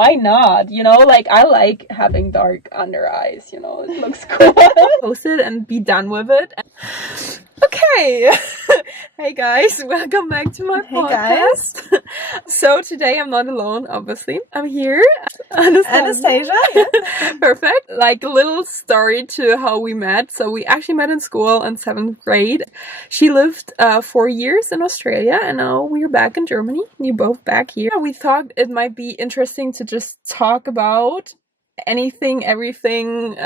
why not? You know, like I like having dark under eyes, you know, it looks cool. Post it and be done with it. Okay. Hey guys, welcome back to my podcast. So today I'm not alone, obviously. I'm here. Anastasia. Yeah. Perfect. Like a little story to how we met. So we actually met in school in 7th grade. She lived 4 years in Australia and now we're back in Germany. We're both back here. We thought it might be interesting to just talk about anything, everything,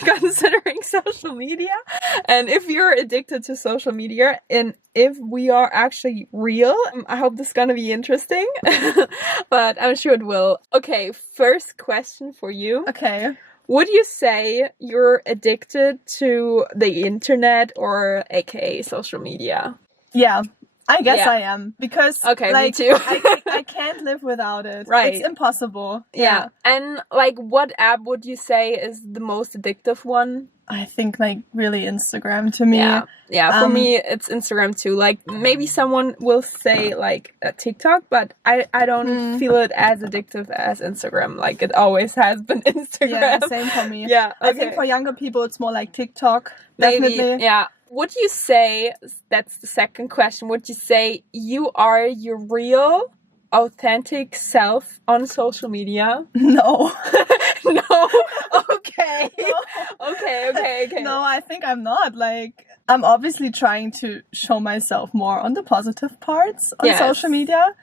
considering social media, and if you're addicted to social media, and if we are actually real. I hope this is gonna be interesting. But I'm sure it will. Okay, first question for you. Okay. Would you say you're addicted to the internet or aka social media? Yeah. I guess I am, because okay, like, me too. I can't live without it. Right. It's impossible. Yeah. And like, what app would you say is the most addictive one? I think like really Instagram to me. Yeah. For me, it's Instagram too. Like maybe someone will say like TikTok, but I don't feel it as addictive as Instagram. Like it always has been Instagram. Yeah, same for me. Yeah. Okay. I think for younger people it's more like TikTok. Maybe. Definitely. Yeah. Would you say, that's the second question, would you say you are your real, authentic self on social media? No. No? Okay. No. Okay. No, I think I'm not. Like, I'm obviously trying to show myself more on the positive parts on social media.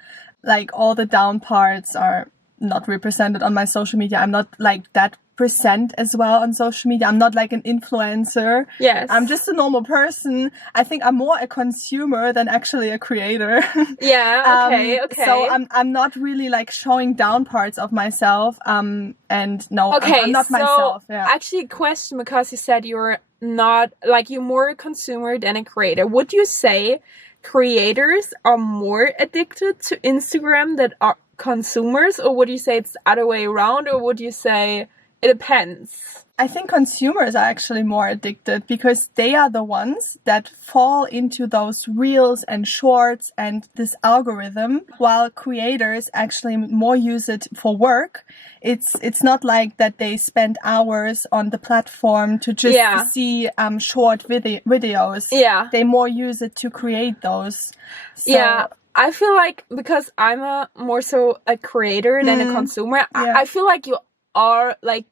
Like, all the down parts are not represented on my social media. I'm not like that present as well on social media. I'm not like an influencer. Yes. I'm just a normal person. I think I'm more a consumer than actually a creator. Yeah, okay. So I'm not really like showing down parts of myself. And no, I'm not myself. Yeah. Actually a question, because you said you're not, like, you're more a consumer than a creator. Would you say creators are more addicted to Instagram than are consumers, or would you say it's the other way around, or would you say it depends? I think consumers are actually more addicted because they are the ones that fall into those reels and shorts and this algorithm, while creators actually more use it for work. It's not like that they spend hours on the platform to just see short videos. Yeah. They more use it to create those. So, yeah. I feel like, because I'm more so a creator than a consumer, I feel like you are like,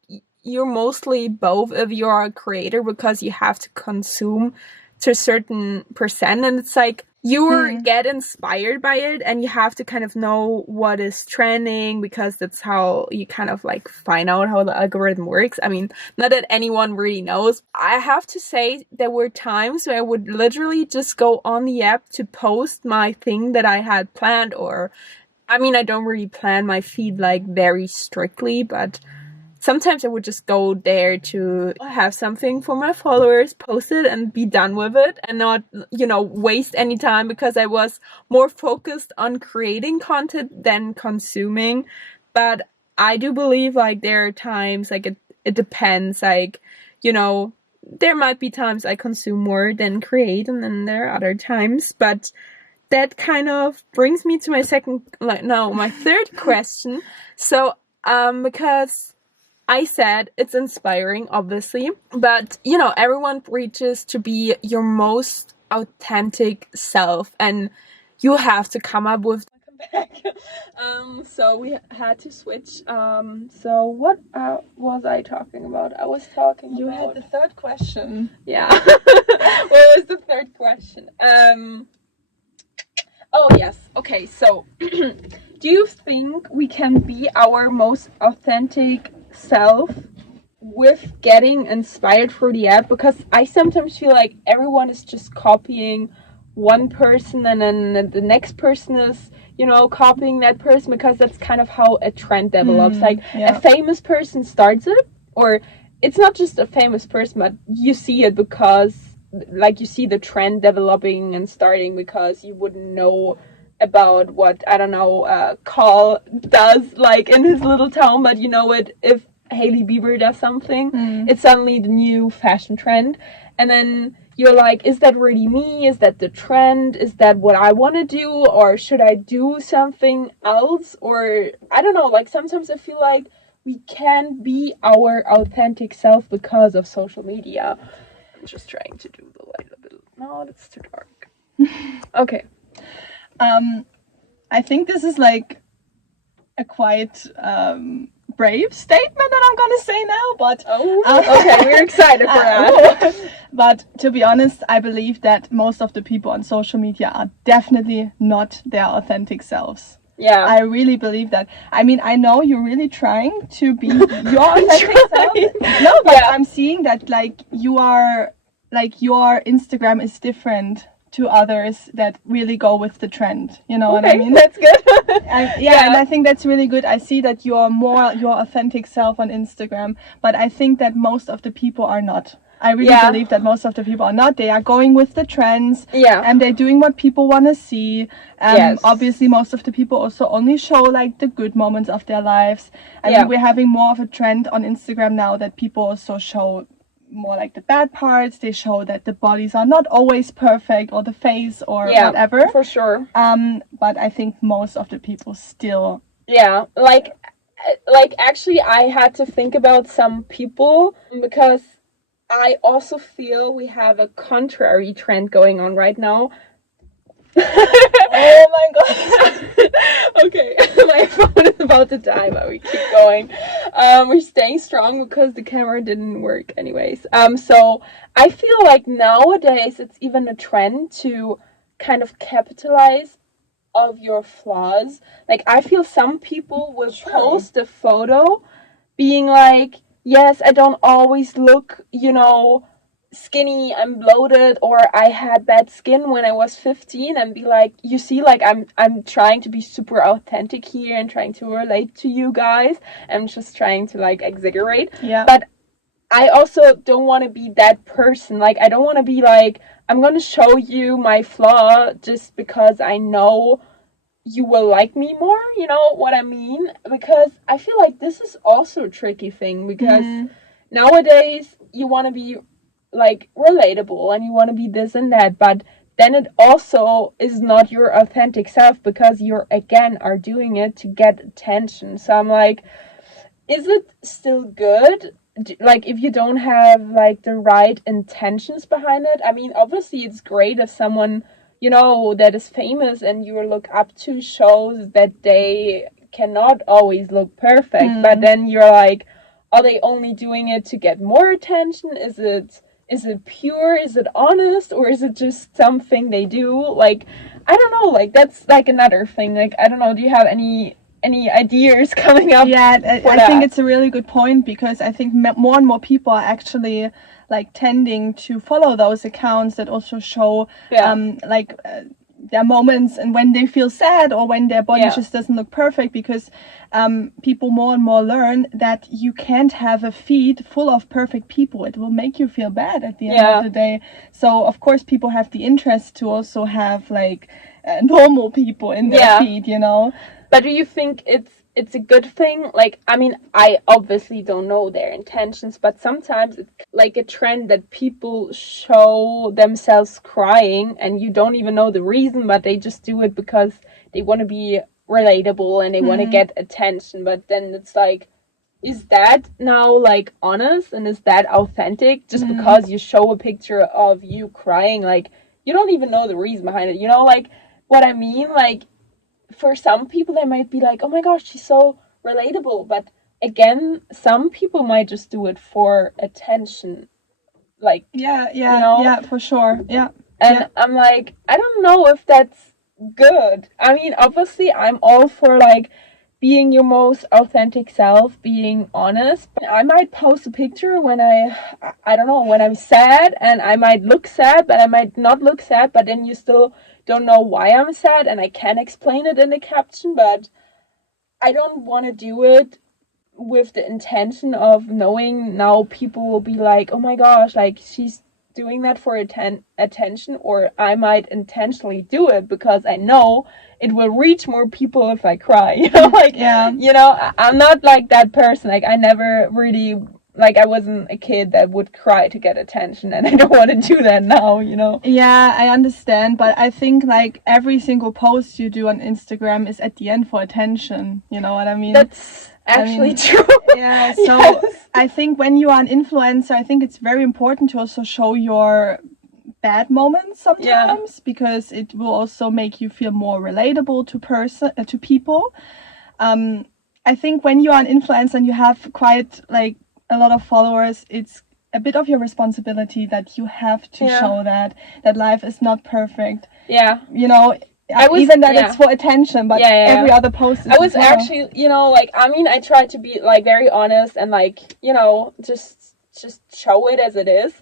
you're mostly both if you're a creator, because you have to consume to a certain percent, and it's like you get inspired by it and you have to kind of know what is trending, because that's how you kind of like find out how the algorithm works. I mean, not that anyone really knows. I have to say there were times where I would literally just go on the app to post my thing that I had planned, or I mean, I don't really plan my feed like very strictly, but sometimes I would just go there to have something for my followers, post it and be done with it, and not, you know, waste any time, because I was more focused on creating content than consuming. But I do believe like there are times, like it depends, like, you know, there might be times I consume more than create, and then there are other times. But that kind of brings me to my my third question. So, because I said it's inspiring, obviously, but, you know, everyone reaches to be your most authentic self, and you have to come up with so we had to switch. So what was I talking about? I was talking you about... had the third question. Yeah. What was the third question? Oh, yes. Okay, so do you think we can be our most authentic self with getting inspired through the app? Because I sometimes feel like everyone is just copying one person, and then the next person is, you know, copying that person, because that's kind of how a trend develops. A famous person starts it, or it's not just a famous person, but you see it because, like, you see the trend developing and starting, because you wouldn't know about what, I don't know, Carl does, like, in his little town, but you know it, if Hailey Bieber does something, it's suddenly the new fashion trend. And then you're like, is that really me? Is that the trend? Is that what I want to do? Or should I do something else? Or I don't know, like sometimes I feel like we can't be our authentic self because of social media. I'm just trying to do the light a bit. No, that's too dark. Okay. I think this is like a quite brave statement that I'm gonna say now, but okay, we're excited for that. But to be honest, I believe that most of the people on social media are definitely not their authentic selves. Yeah, I really believe that. I mean, I know you're really trying to be your authentic self. No, but yeah. I'm seeing that like you are, like your Instagram is different to others that really go with the trend. You know what I mean? That's good. Yeah, and I think that's really good. I see that you are more your authentic self on Instagram, but I think that most of the people are not. I really believe that most of the people are not. They are going with the trends, and they're doing what people want to see. Obviously, most of the people also only show like the good moments of their lives. I mean, we're having more of a trend on Instagram now that people also show more like the bad parts. They show that the bodies are not always perfect, or the face, or whatever. For sure. But I think most of the people still. Yeah, like actually, I had to think about some people because I also feel we have a contrary trend going on right now. Oh my god. Okay, my phone is about to die, but we keep going. We're staying strong because the camera didn't work anyways. So I feel like nowadays it's even a trend to kind of capitalize of your flaws. Like I feel some people will post a photo being like, yes, I don't always look, skinny, I'm bloated, or I had bad skin when I was 15, and be like, you see, like I'm trying to be super authentic here and trying to relate to you guys. I'm just trying to like exaggerate. Yeah. But I also don't want to be that person. Like I don't want to be like, I'm gonna show you my flaw just because I know you will like me more, you know what I mean? Because I feel like this is also a tricky thing, because nowadays you want to be like relatable and you want to be this and that, but then it also is not your authentic self because you're again are doing it to get attention. So I'm like, is it still good? Like if you don't have like the right intentions behind it? I mean, obviously it's great if someone that is famous and you look up to shows that they cannot always look perfect, but then you're like, are they only doing it to get more attention? Is it pure? Is it honest? Or is it just something they do? Like, I don't know, like that's like another thing. Like, I don't know, do you have any ideas coming up? Yeah, I think it's a really good point, because I think more and more people are actually like tending to follow those accounts that also show their moments and when they feel sad or when their body just doesn't look perfect, because people more and more learn that you can't have a feed full of perfect people. It will make you feel bad at the end of the day. So of course people have the interest to also have like normal people in their feed, But do you think it's a good thing? Like, I mean, I obviously don't know their intentions, but sometimes it's like a trend that people show themselves crying and you don't even know the reason, but they just do it because they want to be relatable and they want to get attention. But then it's like, is that now like honest and is that authentic just because you show a picture of you crying? Like, you don't even know the reason behind it, like what I mean? Like, for some people they might be like, oh my gosh, she's so relatable, but again, some people might just do it for attention. Like, for sure. And I'm like, I don't know if that's good. I mean, obviously I'm all for like being your most authentic self, being honest. But I might post a picture when I don't know, when I'm sad, and I might look sad, but I might not look sad, but then you still don't know why I'm sad, and I can explain it in the caption, but I don't want to do it with the intention of knowing now people will be like, oh my gosh, like she's doing that for attention, or I might intentionally do it because I know it will reach more people if I cry, I'm not like that person. Like I never really like I wasn't a kid that would cry to get attention, and I don't want to do that now, you know. Yeah, I understand, but I think like every single post you do on Instagram is at the end for attention, you know what I mean? That's actually true. Yeah, so yes. I think when you are an influencer, I think it's very important to also show your bad moments sometimes, because it will also make you feel more relatable to people. I think when you are an influencer and you have quite like a lot of followers, it's a bit of your responsibility that you have to show that life is not perfect. Yeah. You know, it's for attention, but every other post is I was actually, you know, like, I mean, I tried to be like very honest and like, you know, just show it as it is.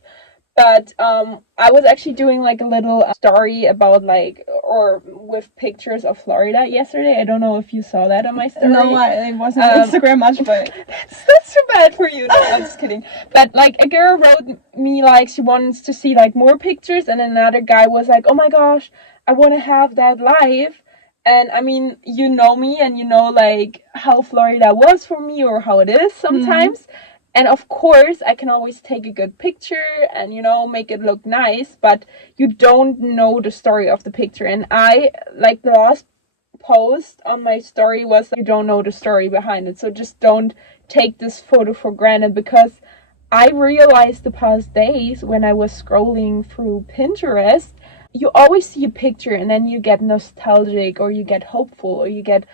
But I was actually doing like a little story about like, or with pictures of Florida yesterday. I don't know if you saw that on my story. No, I wasn't on Instagram much, but that's too bad for you. No, I'm just kidding. But like a girl wrote me like she wants to see like more pictures, and another guy was like, oh my gosh, I want to have that live. And I mean, you know me, and you know like how Florida was for me, or how it is sometimes. Mm-hmm. And of course, I can always take a good picture and, you know, make it look nice, but you don't know the story of the picture. And I, like, the last post on my story was, you don't know the story behind it. So just don't take this photo for granted, because I realized the past days when I was scrolling through Pinterest, you always see a picture and then you get nostalgic, or you get hopeful, or you get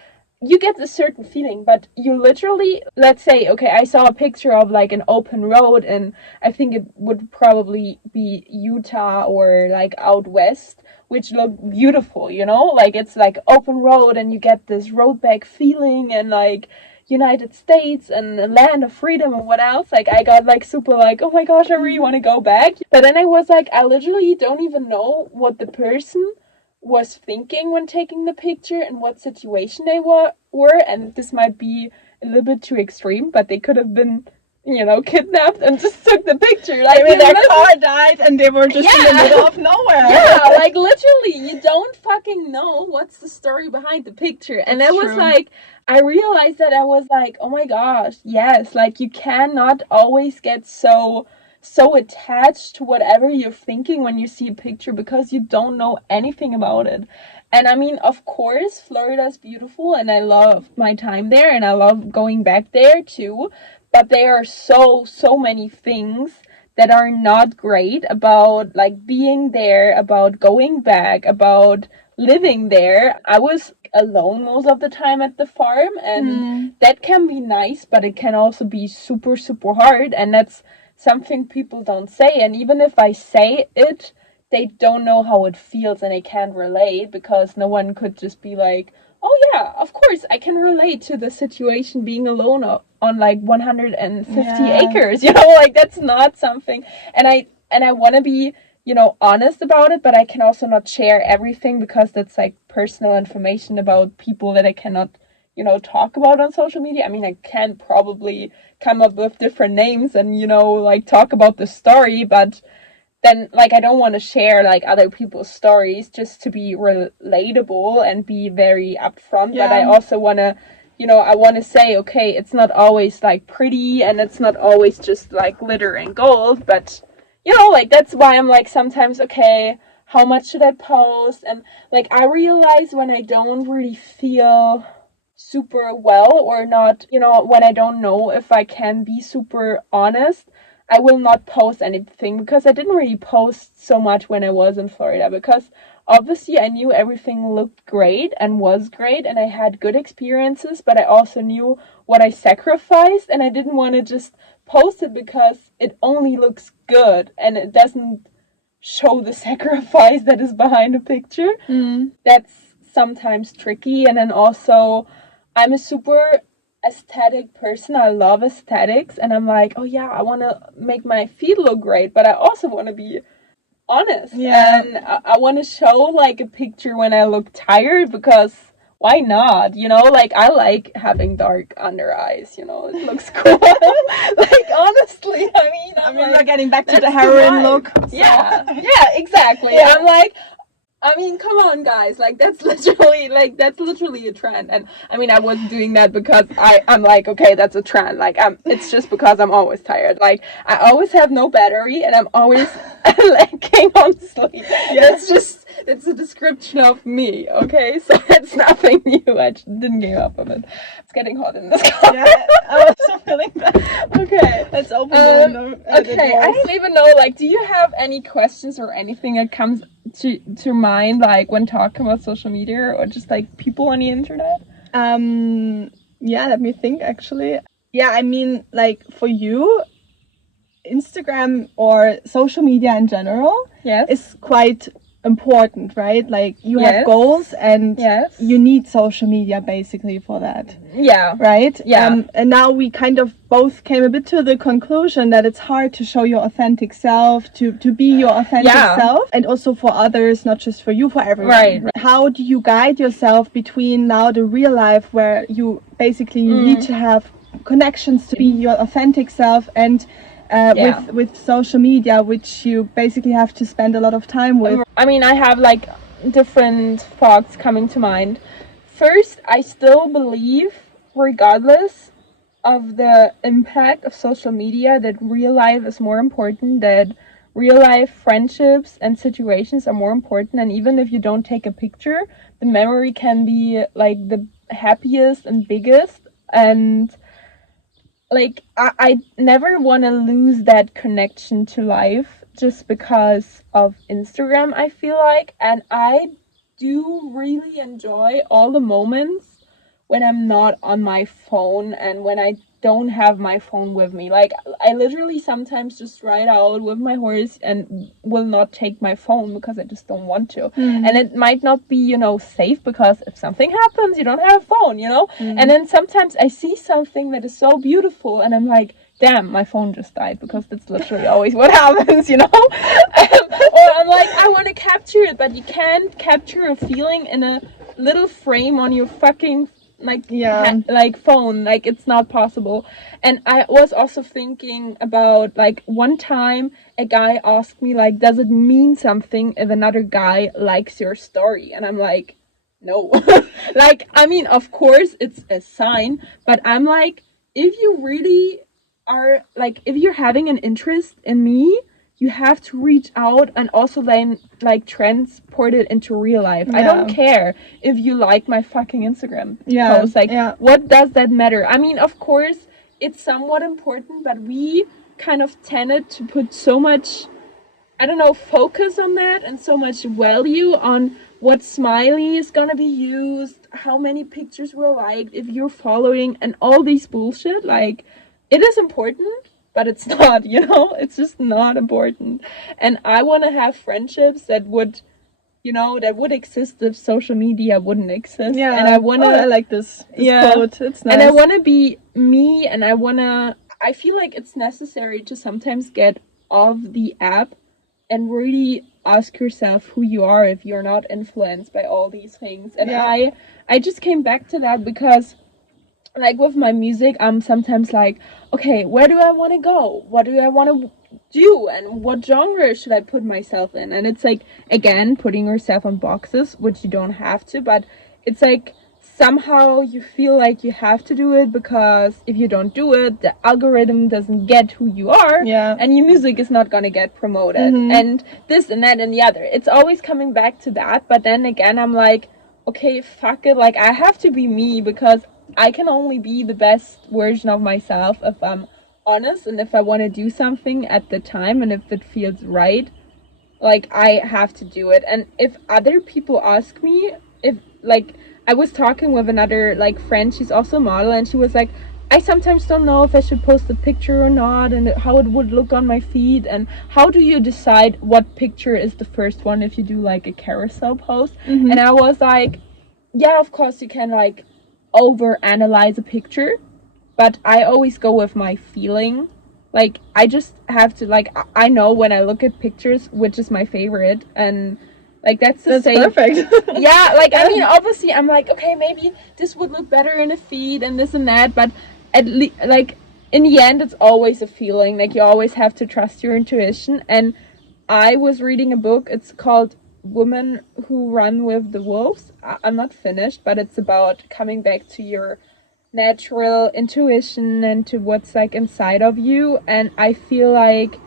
a certain feeling, but you literally, let's say, okay, I saw a picture of like an open road, and I think it would probably be Utah or like out west, which looked beautiful, you know, like it's like open road and you get this road back feeling, and like United States and the land of freedom and what else. Like I got like super like, oh my gosh, I really want to go back. But then I was like, I literally don't even know what the person was thinking when taking the picture and what situation they were, and this might be a little bit too extreme, but they could have been, you know, kidnapped and just took the picture. Like maybe their car died and they were just in the middle of nowhere. Yeah, like literally, you don't fucking know what's the story behind the picture. And it was like, I realized that I was like, oh my gosh, yes, like you cannot always get so attached to whatever you're thinking when you see a picture, because you don't know anything about it. And I mean, of course, Florida's beautiful and I love my time there and I love going back there too, but there are so many things that are not great about like being there, about going back, about living there. I was alone most of the time at the farm, and that can be nice, but it can also be super hard, and that's something people don't say. And even if I say it, they don't know how it feels and they can't relate, because no one could just be like, oh yeah, of course I can relate to the situation being alone on like 150 acres, you know, like that's not something. And I want to be, you know, honest about it, but I can also not share everything, because that's like personal information about people that I cannot, you know, talk about on social media. I mean, I can probably come up with different names and, you know, like talk about the story, but then like I don't want to share like other people's stories just to be relatable and be very upfront. But I also want to, you know, I want to say, okay, it's not always like pretty and it's not always just like glitter and gold, but you know, like that's why I'm like sometimes, okay, how much should I post? And like I realize when I don't really feel super well, or not, you know, when I don't know if I can be super honest, I will not post anything, because I didn't really post so much when I was in Florida, because obviously I knew everything looked great and was great and I had good experiences, but I also knew what I sacrificed, and I didn't want to just post it because it only looks good and it doesn't show the sacrifice that is behind a picture. That's sometimes tricky. And then also I'm a super aesthetic person. I love aesthetics, and I'm like, oh yeah, I want to make my feet look great, but I also want to be honest. And I want to show like a picture when I look tired, because why not? You know, like I like having dark under eyes, you know, it looks cool. Like honestly, I mean, we're getting back to the heroin look. So. Yeah, exactly. I'm like, I mean, come on, guys. Like, that's literally a trend. And I mean, I wasn't doing that because I'm like, okay, that's a trend. Like, it's just because I'm always tired. Like, I always have no battery and I'm always lacking on sleep. Yeah. It's a description of me, okay? So it's nothing new. I just didn't give up on it. It's getting hot in this car. Yeah, I was also feeling that. Okay. Let's open the window. Okay, I don't even know, like, do you have any questions or anything that comes to mind, like, when talking about social media or just, like, people on the internet? Yeah, let me think, actually. Yeah, I mean, like, for you, Instagram or social media in general is quite important, right? Like, you have goals and you need social media basically for that. Yeah. Right? Yeah. And now we kind of both came a bit to the conclusion that it's hard to show your authentic self, to be your authentic self, and also for others, not just for you, for everyone. Right. How do you guide yourself between now the real life where you basically need to have connections to be your authentic self and with social media, which you basically have to spend a lot of time with? I mean, I have like different thoughts coming to mind. First, I still believe, regardless of the impact of social media, that real life is more important, that real life friendships and situations are more important, and even if you don't take a picture, the memory can be like the happiest and biggest. And like, I never want to lose that connection to life just because of Instagram, I feel like. And I do really enjoy all the moments when I'm not on my phone and when I don't have my phone with me. Like, I literally sometimes just ride out with my horse and will not take my phone because I just don't want to. And it might not be, safe, because if something happens, you don't have a phone, And then sometimes I see something that is so beautiful and I'm like, damn, my phone just died, because that's literally always what happens, Or I'm like, I want to capture it, but you can't capture a feeling in a little frame on your fucking phone. Like, it's not possible. And I was also thinking about, like, one time a guy asked me, like, does it mean something if another guy likes your story? And I'm like, no. Like, I mean, of course it's a sign, but I'm like, if you really are, like, if you're having an interest in me, you have to reach out and also then, like, transport it into real life. I don't care if you like my fucking Instagram post. Like, what does that matter? I mean, of course, it's somewhat important, but we kind of tended to put so much, focus on that and so much value on what smiley is gonna be used, how many pictures were liked, if you're following, and all these bullshit. Like, it is important, but it's not, it's just not important. And I want to have friendships that would, that would exist if social media wouldn't exist. Yeah. And I want to... I like this quote. It's nice. And I want to be me, and I feel like it's necessary to sometimes get off the app and really ask yourself who you are if you're not influenced by all these things. And I just came back to that because, like, with my music, I'm sometimes like, okay, where do I want to go? What do I want to do? And what genre should I put myself in? And it's like, again, putting yourself on boxes, which you don't have to, but it's like, somehow you feel like you have to do it, because if you don't do it, the algorithm doesn't get who you are, and your music is not gonna get promoted, and this and that and the other. It's always coming back to that, but then again, I'm like, okay, fuck it, like, I have to be me, because I can only be the best version of myself if I'm honest, and if I want to do something at the time, and if it feels right, like, I have to do it. And if other people ask me, if, like, I was talking with another, like, friend, she's also a model, and she was like, I sometimes don't know if I should post a picture or not, and how it would look on my feed, and how do you decide what picture is the first one if you do, like, a carousel post? And I was like, yeah, of course you can, like, over-analyze a picture, but I always go with my feeling. Like, I just have to, like, I know when I look at pictures which is my favorite, and, like, that's the same. Perfect. Yeah, like, I mean, obviously I'm like, okay, maybe this would look better in a feed and this and that, but at least, like, in the end, it's always a feeling. Like, you always have to trust your intuition. And I was reading a book, it's called Women Who Run with the Wolves. I'm not finished, but it's about coming back to your natural intuition and to what's like inside of you. And I feel like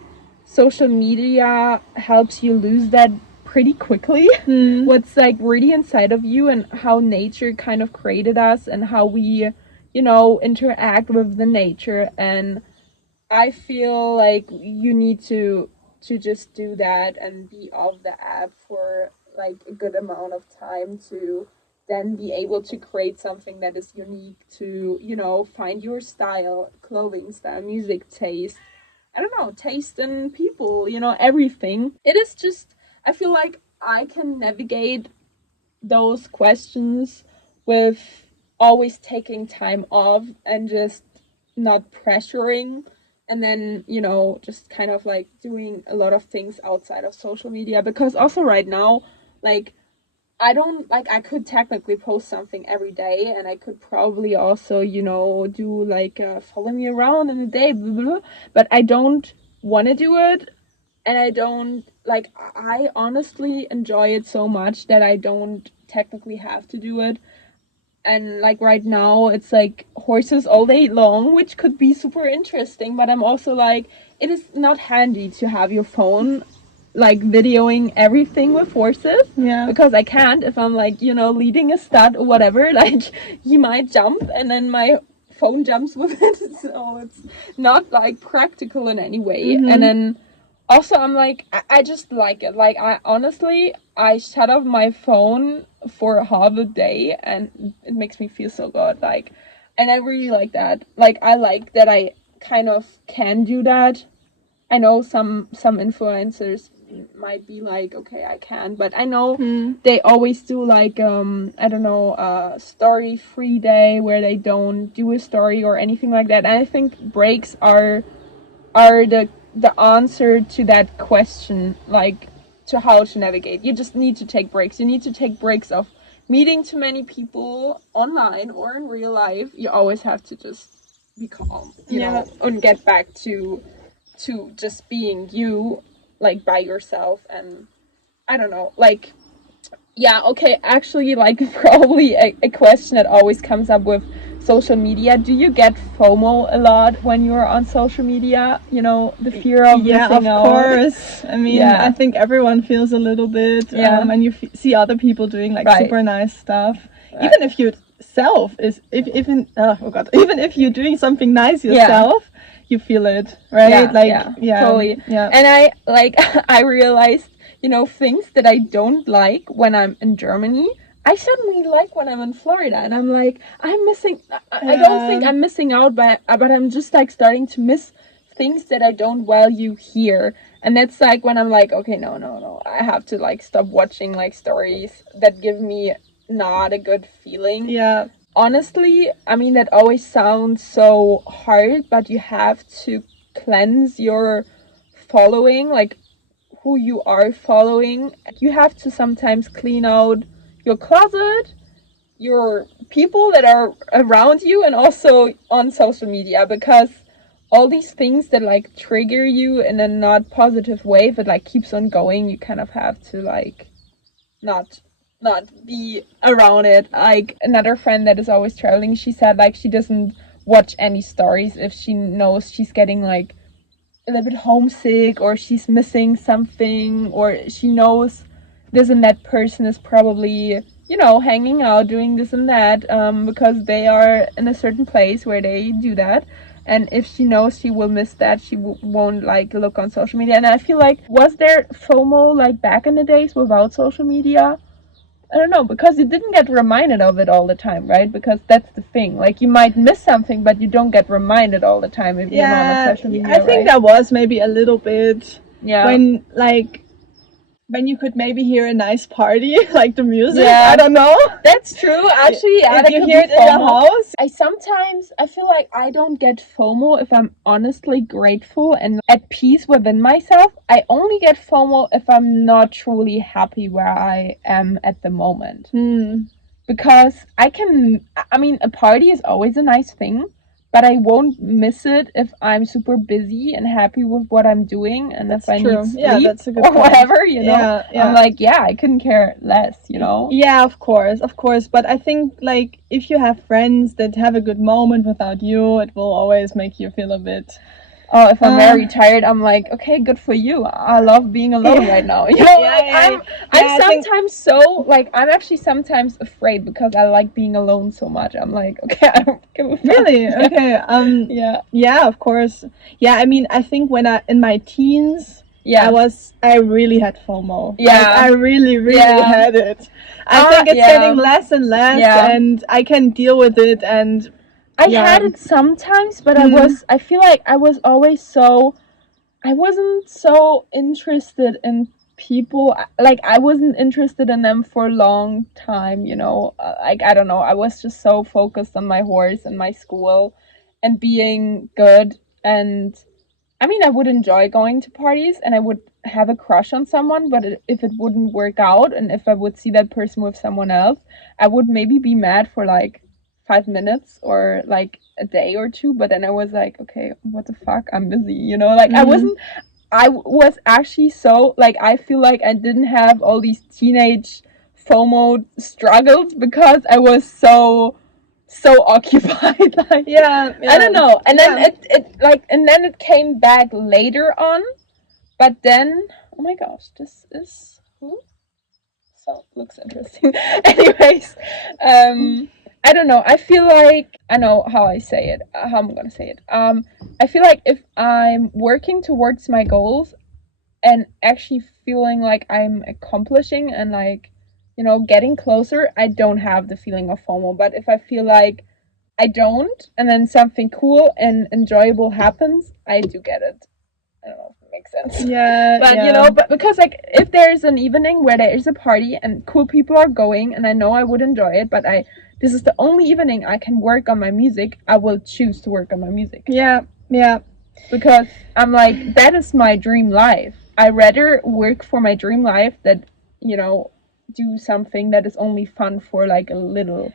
social media helps you lose that pretty quickly. What's like really inside of you and how nature kind of created us and how we, interact with the nature. And I feel like you need to just do that and be off the app for like a good amount of time to then be able to create something that is unique, to find your style, clothing style, music taste, I don't know, taste in people, everything. It is just, I feel like I can navigate those questions with always taking time off and just not pressuring, and then just kind of like doing a lot of things outside of social media. Because also right now, like, I don't like, I could technically post something every day, and I could probably also do like follow me around in a day, blah, blah, blah, but I don't want to do it. And I don't like, I honestly enjoy it so much that I don't technically have to do it. And like right now it's like horses all day long, which could be super interesting, but I'm also like, it is not handy to have your phone like videoing everything with horses. Yeah. Because I can't, if I'm like leading a stud or whatever, like he might jump and then my phone jumps with it. So it's not like practical in any way. And then also I'm like, I just like it. Like, I honestly, I shut off my phone for half a day and it makes me feel so good. Like, and I really like that. Like, I like that I kind of can do that. I know some influencers might be like, okay, I can, but I know they always do like I don't know, story free day where they don't do a story or anything like that. And I think breaks are the answer to that question, like, to how to navigate. You just need to take breaks. You need to take breaks of meeting too many people online or in real life. You always have to just be calm, you know, and get back to just being you, like, by yourself. And I don't know, like, yeah, okay, actually, like, probably a question that always comes up with social media. Do you get FOMO a lot when you're on social media? You know, the fear of missing out. Yeah, of course. I mean, I think everyone feels a little bit, and you see other people doing like super nice stuff. Even if you even if you're doing something nice yourself, you feel it, right? Totally. And I like I realized, things that I don't like when I'm in Germany, I suddenly like when I'm in Florida. And I'm like, I'm missing, I don't think I'm missing out, but I'm just like starting to miss things that I don't value here. And that's like when I'm like, okay, no, I have to like stop watching like stories that give me not a good feeling. Yeah. Honestly, I mean, that always sounds so hard, but you have to cleanse your following, like who you are following. You have to sometimes clean out your closet, your people that are around you, and also on social media, because all these things that like trigger you in a not positive way, but like keeps on going, you kind of have to like not be around it. Like, another friend that is always traveling, she said like she doesn't watch any stories if she knows she's getting like a little bit homesick, or she's missing something, or she knows this and that person is probably hanging out doing this and that, because they are in a certain place where they do that. And if she knows she will miss that, she won't like look on social media. And I feel like, was there FOMO like back in the days without social media? I don't know, because you didn't get reminded of it all the time, right? Because that's the thing. Like, you might miss something, but you don't get reminded all the time if you're not on social media. I think that was maybe a little bit when you could maybe hear a nice party, like the music. I don't know. That's true. Actually, if you hear it in your house. I feel like I don't get FOMO if I'm honestly grateful and at peace within myself. I only get FOMO if I'm not truly happy where I am at the moment. Because a party is always a nice thing, but I won't miss it if I'm super busy and happy with what I'm doing, and That's if I true. need sleep Yeah, that's a good or point. whatever, you know. Yeah, yeah. I'm like, yeah, I couldn't care less, you know. Yeah, of course. But I think like if you have friends that have a good moment without you, it will always make you feel a bit. Oh, if I'm very tired, I'm like, okay, good for you. I love being alone right now. You know, I'm sometimes so like I'm actually sometimes afraid because I like being alone so much. I'm like, okay, I don't give a fuck. Really? Okay. Yeah. Yeah, of course. Yeah, I mean, I think when in my teens, I really had FOMO. Yeah. Like, I really had it. I think it's getting less and less, and I can deal with it. And I had it sometimes, but I feel like I was always I wasn't so interested in people. Like, I wasn't interested in them for a long time, you know. Like, I don't know. I was just so focused on my horse and my school and being good. And I mean, I would enjoy going to parties and I would have a crush on someone, but if it wouldn't work out and if I would see that person with someone else, I would maybe be mad for like 5 minutes or like a day or two, but then I was like, okay, what the fuck? I'm busy, you know? Like, I was actually so, like, I feel like I didn't have all these teenage FOMO struggles because I was so occupied. Like, I don't know. And then it came back later on, but then, oh my gosh, this is so looks interesting. Anyways, I don't know. I feel like I know how I say it. How I'm gonna say it. I feel like if I'm working towards my goals and actually feeling like I'm accomplishing and like, you know, getting closer, I don't have the feeling of FOMO. But if I feel like I don't, and then something cool and enjoyable happens, I do get it. I don't know if it makes sense. Yeah. But you know, but because like if there's an evening where there is a party and cool people are going, and I know I would enjoy it, but this is the only evening I can work on my music, I will choose to work on my music. Yeah. Because I'm like, that is my dream life. I rather work for my dream life than, you know, do something that is only fun for like a little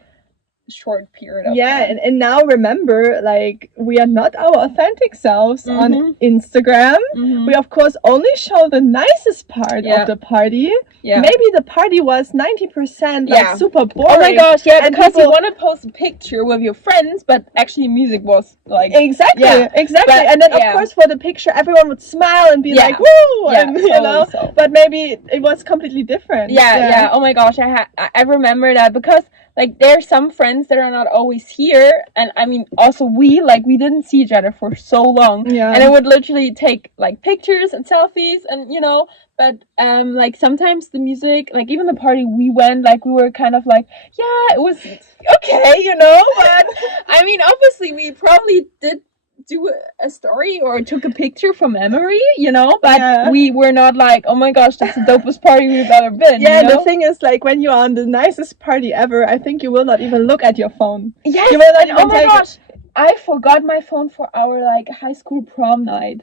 short period of time. And now remember, like, we are not our authentic selves on Instagram. We of course only show the nicest part of the party. Maybe the party was 90% like super boring. Oh my gosh, because you want to post a picture with your friends, but actually music was like exactly. But, and then of course for the picture everyone would smile and be like woo, and you know, but maybe it was completely different. Oh my gosh, I remember that because like there are some friends that are not always here, and I mean also we didn't see each other for so long, and I would literally take like pictures and selfies, and you know, but like sometimes the music, like even the party we went, like we were kind of like, yeah, it was okay, you know, but I mean obviously we probably did do a story or took a picture from memory, you know, but we were not like, oh my gosh, that's the dopest party we've ever been. Yeah, you know? The thing is, like, when you are on the nicest party ever, I think you will not even look at your phone. Yes, you will not even oh my gosh, I forgot my phone for our like high school prom night.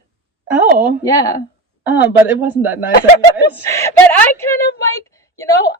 Oh. Yeah. Oh, but it wasn't that nice anyways. But I kind of like, you know,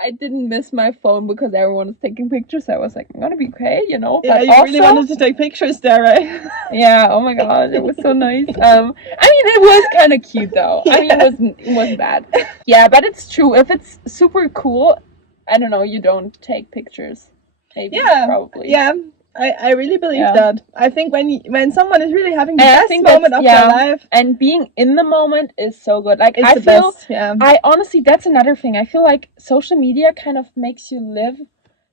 I didn't miss my phone because everyone was taking pictures. So I was like, I'm gonna be okay, you know. Yeah, but you really wanted to take pictures there, right? Yeah. Oh my god, it was so nice. I mean, it was kind of cute though. I mean, it wasn't bad. Yeah, but it's true. If it's super cool, I don't know. You don't take pictures. Maybe. Probably. Yeah. I really believe that. I think when someone is really having the best moment of their life, and being in the moment is so good. Like I feel, I honestly, that's another thing. I feel like social media kind of makes you live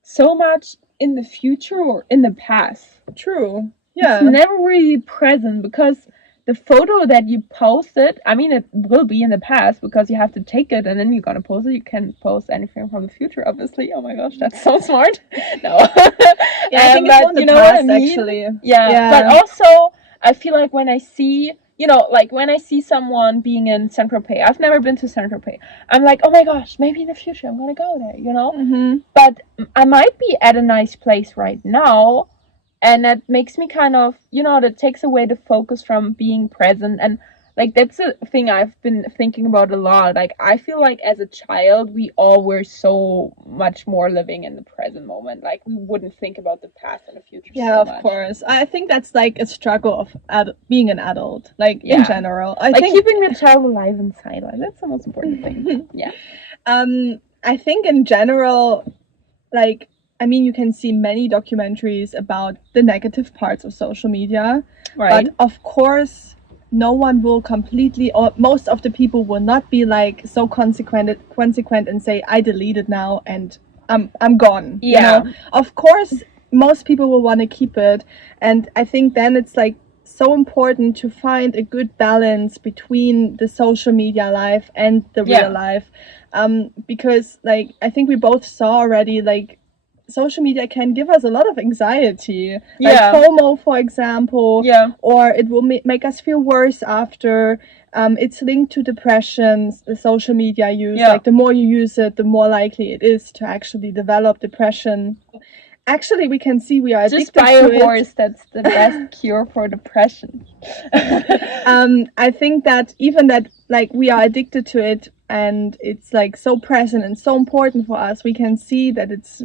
so much in the future or in the past. True. Yeah. It's never really present because the photo that you posted, I mean, it will be in the past because you have to take it and then you're gonna post it. You can't post anything from the future, obviously. Oh my gosh, that's so smart. No. I think it's on the past, actually. Yeah. But also, I feel like when I see, you know, like when I see someone being in Saint-Tropez, I've never been to Saint-Tropez. I'm like, oh my gosh, maybe in the future I'm gonna go there, you know? Mm-hmm. But I might be at a nice place right now. And that makes me kind of, you know, that takes away the focus from being present. And Like, that's a thing I've been thinking about a lot. Like, I feel like as a child, we all were so much more living in the present moment. Like, we wouldn't think about the past and the future so much. Of course. I think that's like a struggle of being an adult, like in general. I like think keeping the child alive inside, like that's the most important thing. Yeah. I think in general, like, I mean, you can see many documentaries about the negative parts of social media, right? But of course, no one will completely, or most of the people will not be like so consequent and say, I delete it now and I'm gone. Yeah. You know? Of course, most people will want to keep it, and I think then it's like so important to find a good balance between the social media life and the real life, because like I think we both saw already, like social media can give us a lot of anxiety, like FOMO, for example, or it will make us feel worse after. It's linked to depression, the social media use. Like the more you use it, the more likely it is to actually develop depression. Actually, we can see we are addicted to it. Just buy a horse, that's the best cure for depression. I think that even that, like, we are addicted to it and it's like so present and so important for us, we can see that it's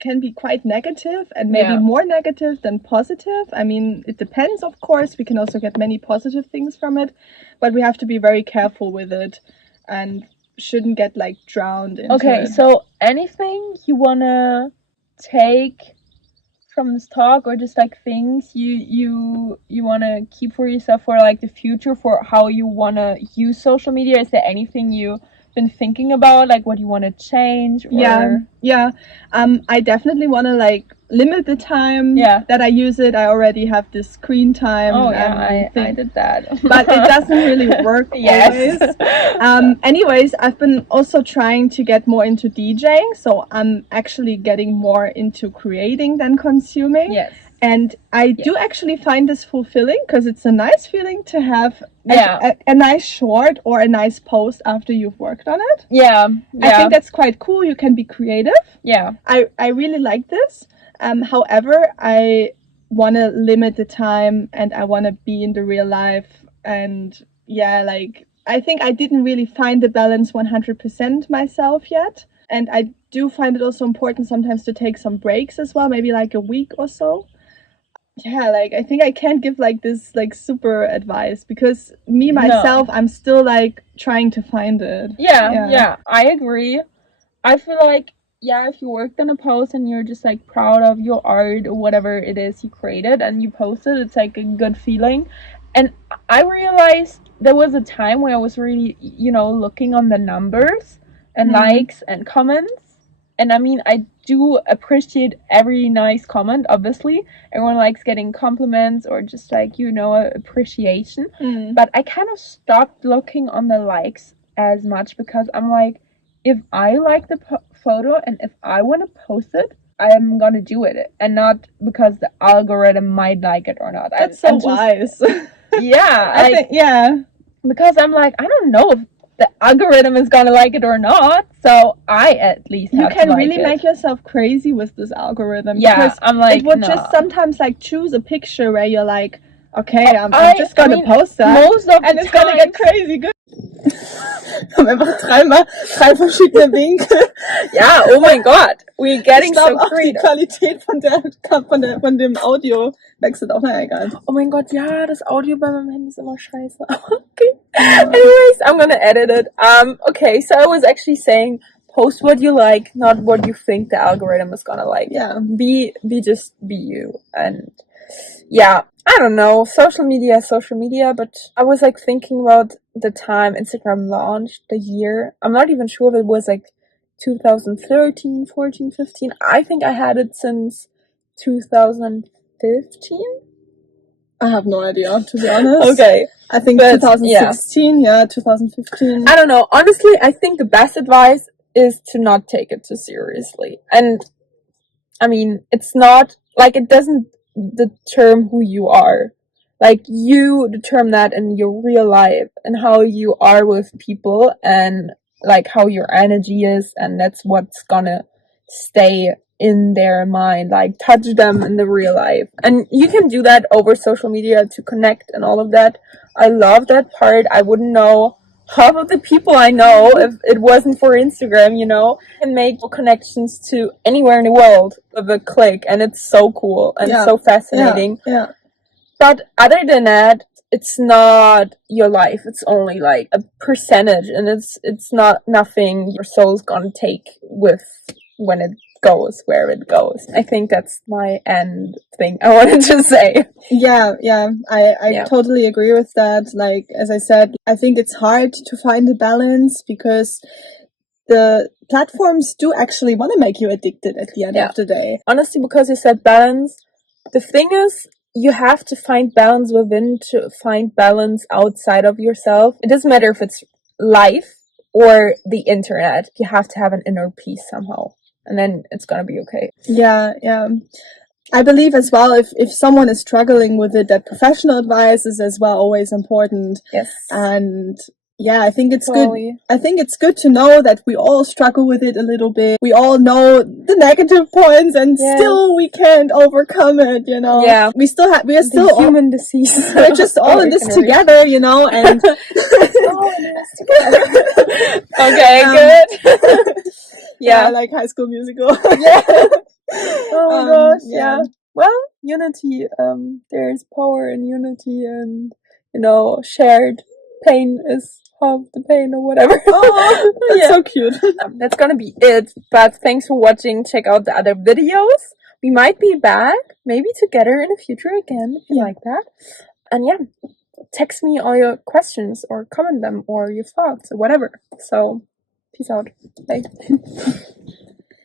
can be quite negative and maybe more negative than positive. I mean, it depends, of course. We can also get many positive things from it, but we have to be very careful with it and shouldn't get like drowned into it. So anything you wanna take from this talk, or just like things you want to keep for yourself for like the future, for how you want to use social media? Is there anything you've been thinking about, like what you want to change? Or... I definitely want to like limit the time that I use it. I already have this screen time. I did that, but it doesn't really work always. Anyways, I've been also trying to get more into DJing, so I'm actually getting more into creating than consuming. And I do actually find this fulfilling, because it's a nice feeling to have a nice short or a nice post after you've worked on it. I think that's quite cool. You can be creative. I really like this. However, I want to limit the time and I want to be in the real life. And like, I think I didn't really find the balance 100% myself yet. And I do find it also important sometimes to take some breaks as well, maybe like a week or so. Like, I think I can't give like this like super advice, because myself, I'm still like trying to find it. I agree. I feel like, if you worked on a post and you're just like proud of your art or whatever it is you created and you posted, it's like a good feeling. And I realized there was a time where I was really, looking on the numbers and likes and comments. And I mean, I do appreciate every nice comment, obviously. Everyone likes getting compliments or just like, appreciation. But I kind of stopped looking on the likes as much, because I'm like, if I like the photo and if I want to post it, I'm gonna do it, and not because the algorithm might like it or not. That's so wise. I think, because I'm like, I don't know if the algorithm is gonna like it or not, so I at least have can to like really it. Make yourself crazy with this algorithm. Because I'm like, it would just sometimes like choose a picture where you're like, okay, I'm just gonna post that, and it's gonna get crazy good. Wir haben einfach drei verschiedene Winkel. Oh mein Gott, we're getting so creative. Die Qualität von dem Audio wechselt auch, egal. Oh mein Gott, das Audio bei meinem Handy ist immer scheiße. Okay. Anyways, I'm gonna edit it. Okay, so I was actually saying, post what you like, not what you think the algorithm is gonna like. Be you. And I don't know, social media, but I was like thinking about the time Instagram launched, the year. I'm not even sure if it was like 2013, 14, 15. I think I had it since 2015. I have no idea, to be honest. Okay. I think 2016, 2015. I don't know. Honestly, I think the best advice is to not take it too seriously. And I mean, it's not like, it doesn't determine who you are. Like, you determine that in your real life and how you are with people and like how your energy is, and that's what's gonna stay in their mind, like touch them in the real life. And you can do that over social media to connect and all of that. I love that part. I wouldn't know half of the people I know if it wasn't for Instagram, you know. And make connections to anywhere in the world with a click, and it's so cool and so fascinating. Yeah. But other than that, it's not your life. It's only like a percentage, and it's not nothing your soul's gonna take with when it goes where it goes. I think that's my end thing I wanted to say. Yeah, I totally agree with that. Like, as I said, I think it's hard to find a balance because the platforms do actually want to make you addicted at the end of the day. Honestly, because you said balance, the thing is, you have to find balance within to find balance outside of yourself. It doesn't matter if it's life or the internet. You have to have an inner peace somehow, and then it's gonna be okay. Yeah. I believe as well, if someone is struggling with it, that professional advice is as well always important. Yes. And yeah, I think it's good. I think it's good to know that we all struggle with it a little bit. We all know the negative points, and still we can't overcome it. You know. Yeah. We are still human disease. We're just all in this together, you know. And all in this together. Okay, good. Yeah, like High School Musical. Yeah. Oh my gosh. Yeah. Well, unity. There's power in unity, and you know, shared pain is half the pain, or whatever. Oh, that's so cute. That's gonna be it. But thanks for watching. Check out the other videos. We might be back, maybe together in the future again, if you like that. And yeah, text me all your questions or comment them or your thoughts or whatever. So, peace out. Bye.